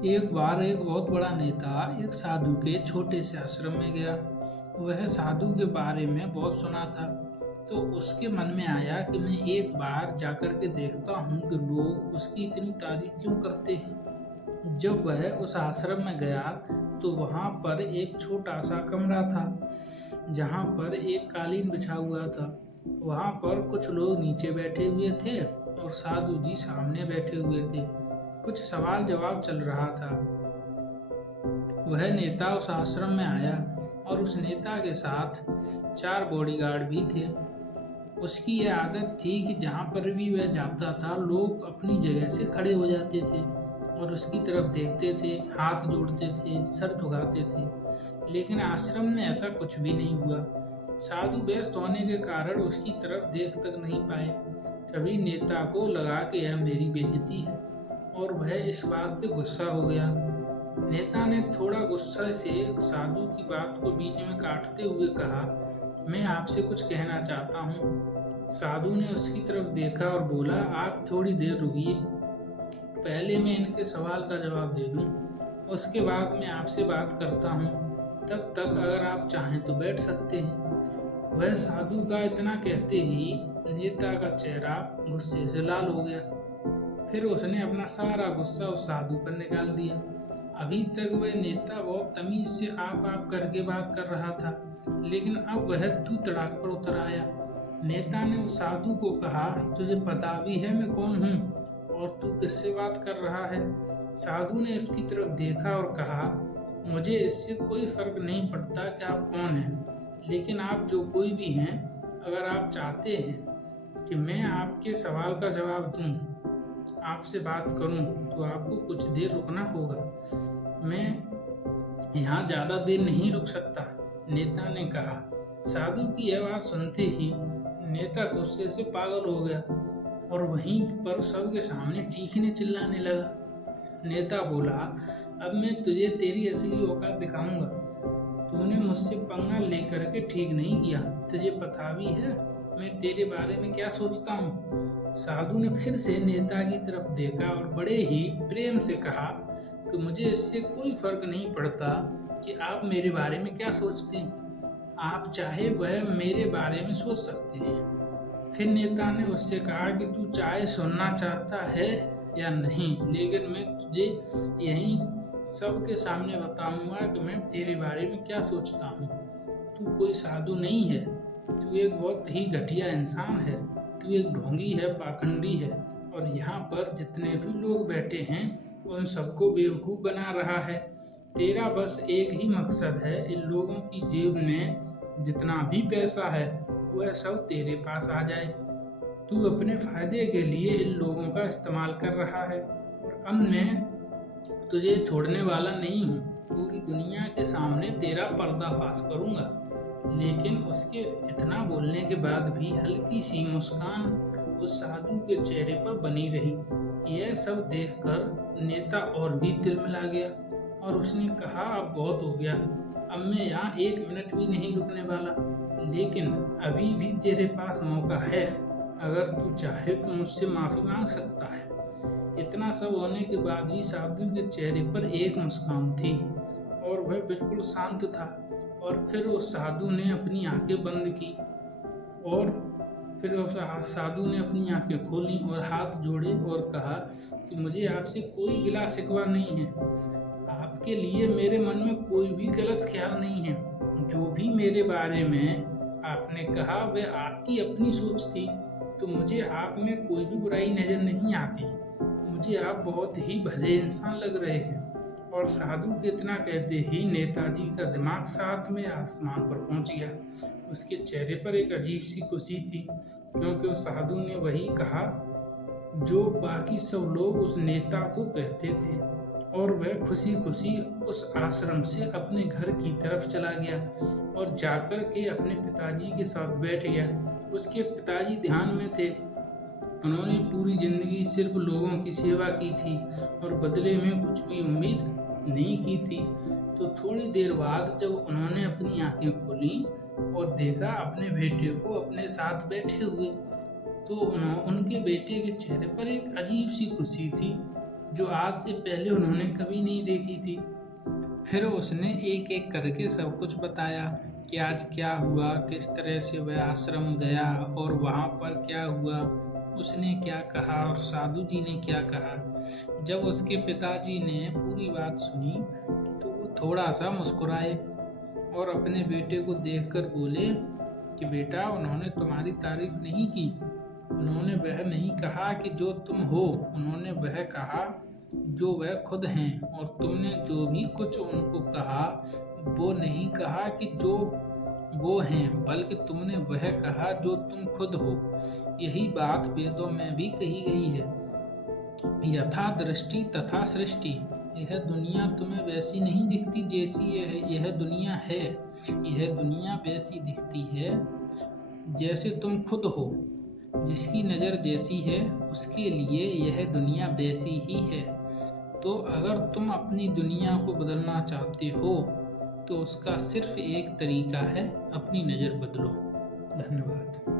एक बार एक बहुत बड़ा नेता एक साधु के छोटे से आश्रम में गया। वह साधु के बारे में बहुत सुना था, तो उसके मन में आया कि मैं एक बार जाकर के देखता हूँ कि लोग उसकी इतनी तारीफ क्यों करते हैं। जब वह उस आश्रम में गया तो वहाँ पर एक छोटा सा कमरा था, जहाँ पर एक कालीन बिछा हुआ था। वहाँ पर कुछ लोग नीचे बैठे हुए थे और साधु जी सामने बैठे हुए थे। कुछ सवाल जवाब चल रहा था। वह नेता उस आश्रम में आया और उस नेता के साथ 4 बॉडीगार्ड भी थे। उसकी यह आदत थी कि जहाँ पर भी वह जाता था लोग अपनी जगह से खड़े हो जाते थे और उसकी तरफ देखते थे, हाथ जोड़ते थे, सर झुकाते थे। लेकिन आश्रम में ऐसा कुछ भी नहीं हुआ। साधु व्यस्त होने के कारण उसकी तरफ देख तक नहीं पाए। तभी नेता को लगा कि यह मेरी बेइज्जती है और वह इस बात से गुस्सा हो गया। नेता ने थोड़ा गुस्से से साधु की बात को बीच में काटते हुए कहा, मैं आपसे कुछ कहना चाहता हूँ। साधु ने उसकी तरफ देखा और बोला, आप थोड़ी देर रुकिए, पहले मैं इनके सवाल का जवाब दे दूँ, उसके बाद मैं आपसे बात करता हूँ। तब तक अगर आप चाहें तो बैठ सकते हैं। वह साधु का इतना कहते ही नेता का चेहरा गुस्से से लाल हो गया। फिर उसने अपना सारा गुस्सा उस साधु पर निकाल दिया। अभी तक वह नेता बहुत तमीज से आप करके बात कर रहा था, लेकिन अब वह तू तड़ाक पर उतर आया। नेता ने उस साधु को कहा, तुझे पता भी है मैं कौन हूँ और तू किससे बात कर रहा है? साधु ने उसकी तरफ देखा और कहा, मुझे इससे कोई फर्क नहीं पड़ता कि आप कौन हैं, लेकिन आप जो कोई भी हैं, अगर आप चाहते हैं कि मैं आपके सवाल का जवाब दूं, आपसे बात करूं, तो आपको कुछ देर रुकना होगा। मैं यहाँ ज़्यादा देर नहीं रुक सकता, नेता ने कहा। साधु की यह बात सुनते ही नेता गुस्से से पागल हो गया और वहीं पर सबके सामने चीखने चिल्लाने लगा। नेता बोला, अब मैं तुझे तेरी असली औकात दिखाऊंगा। तूने मुझसे पंगा लेकर के ठीक नहीं किया। तुझे पता भी है मैं तेरे बारे में क्या सोचता हूँ? साधु ने फिर से नेता की तरफ देखा और बड़े ही प्रेम से कहा कि मुझे इससे कोई फर्क नहीं पड़ता कि आप मेरे बारे में क्या सोचते हैं। आप चाहे वह मेरे बारे में सोच सकते हैं। फिर नेता ने उससे कहा कि तू चाहे सुनना चाहता है या नहीं, लेकिन मैं तुझे यहीं सबके सामने बताऊंगा कि मैं तेरे बारे में क्या सोचता हूँ। तू कोई साधु नहीं है, तू एक बहुत ही घटिया इंसान है, तू एक ढोंगी है, पाखंडी है, और यहाँ पर जितने भी लोग बैठे हैं उन सबको बेवकूफ़ बना रहा है। तेरा बस एक ही मकसद है, इन लोगों की जेब में जितना भी पैसा है वह सब तेरे पास आ जाए। तू अपने फायदे के लिए इन लोगों का इस्तेमाल कर रहा है और अब मैं तुझे छोड़ने वाला नहीं हूँ। पूरी दुनिया के सामने तेरा पर्दाफाश करूँगा। लेकिन उसके इतना बोलने के बाद भी हल्की सी मुस्कान उस साधु के चेहरे पर बनी रही। यह सब देखकर नेता और भी तिलमिला गया और उसने कहा, अब बहुत हो गया, अब मैं यहाँ 1 मिनट भी नहीं रुकने वाला। लेकिन अभी भी तेरे पास मौका है, अगर तू चाहे तो मुझसे माफ़ी मांग सकता है। इतना सब होने के बाद भी साधु के चेहरे पर एक मुस्कान थी और वह बिल्कुल शांत था। और फिर उस साधु ने अपनी आंखें बंद की और फिर उस साधु ने अपनी आंखें खोली और हाथ जोड़े और कहा कि मुझे आपसे कोई गिला शिकवा नहीं है। आपके लिए मेरे मन में कोई भी गलत ख्याल नहीं है। जो भी मेरे बारे में आपने कहा वह आपकी अपनी सोच थी, तो मुझे आप में कोई भी बुराई नज़र नहीं आती। मुझे आप बहुत ही भले इंसान लग रहे हैं। और साधु के इतना कहते ही नेताजी का दिमाग साथ में आसमान पर पहुंच गया। उसके चेहरे पर एक अजीब सी खुशी थी, क्योंकि उस साधु ने वही कहा जो बाकी सब लोग उस नेता को कहते थे। और वह खुशी खुशी उस आश्रम से अपने घर की तरफ चला गया और जाकर के अपने पिताजी के साथ बैठ गया। उसके पिताजी ध्यान में थे। उन्होंने पूरी जिंदगी सिर्फ लोगों की सेवा की थी और बदले में कुछ भी उम्मीद नहीं की थी। तो थोड़ी देर बाद जब उन्होंने अपनी आंखें खोली और देखा अपने बेटे को अपने साथ बैठे हुए, तो उनके बेटे के चेहरे पर एक अजीब सी खुशी थी। जो आज से पहले उन्होंने कभी नहीं देखी थी। फिर उसने एक एक करके सब कुछ बताया कि आज क्या हुआ, किस तरह से वह आश्रम गया और वहाँ पर क्या हुआ, उसने क्या कहा और साधु जी ने क्या कहा। जब उसके पिताजी ने पूरी बात सुनी तो वो थोड़ा सा मुस्कुराए और अपने बेटे को देखकर बोले कि बेटा, उन्होंने तुम्हारी तारीफ नहीं की, उन्होंने वह नहीं कहा कि जो तुम हो, उन्होंने वह कहा जो वह खुद हैं। और तुमने जो भी कुछ उनको कहा वो नहीं कहा कि जो वो हैं, बल्कि तुमने वह कहा जो तुम खुद हो। यही बात वेदों में भी कही गई है, यथा दृष्टि तथा सृष्टि। यह दुनिया तुम्हें वैसी नहीं दिखती जैसी यह दुनिया है, यह दुनिया वैसी दिखती है जैसे तुम खुद हो। जिसकी नज़र जैसी है उसके लिए यह दुनिया वैसी ही है। तो अगर तुम अपनी दुनिया को बदलना चाहते हो तो उसका सिर्फ एक तरीका है, अपनी नज़र बदलो। धन्यवाद।